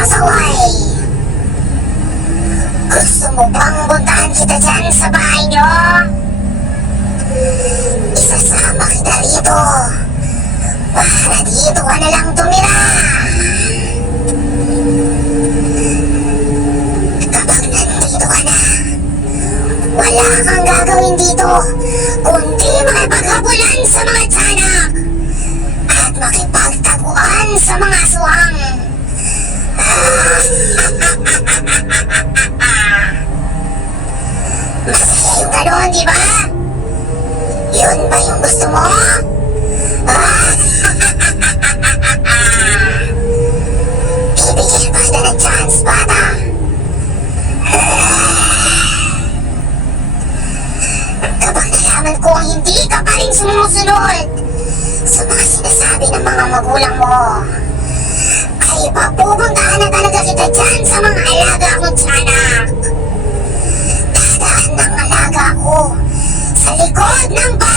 pasaway. Gusto mo bang puntahan kita dyan sa bahay nyo? Isasama kita rito para dito ka na lang tumira. Kapag nandito ka na, wala kang gagawin dito kundi makipaghabulan sa mga tiyanak at makipagtaguan sa mga aswang. Masaya yung gano'n, di ba? Yun ba yung gusto mo? Bibigyan pa kita ng chance, bata. Kapag nalaman ko hindi ka pa rin sumusunod sa mga sinasabi ng mga magulang mo, ay papupuntahan na talaga kita dyan sa mga alaga kong tiyanak. Dadaan ng alaga ko sa likod ng bahay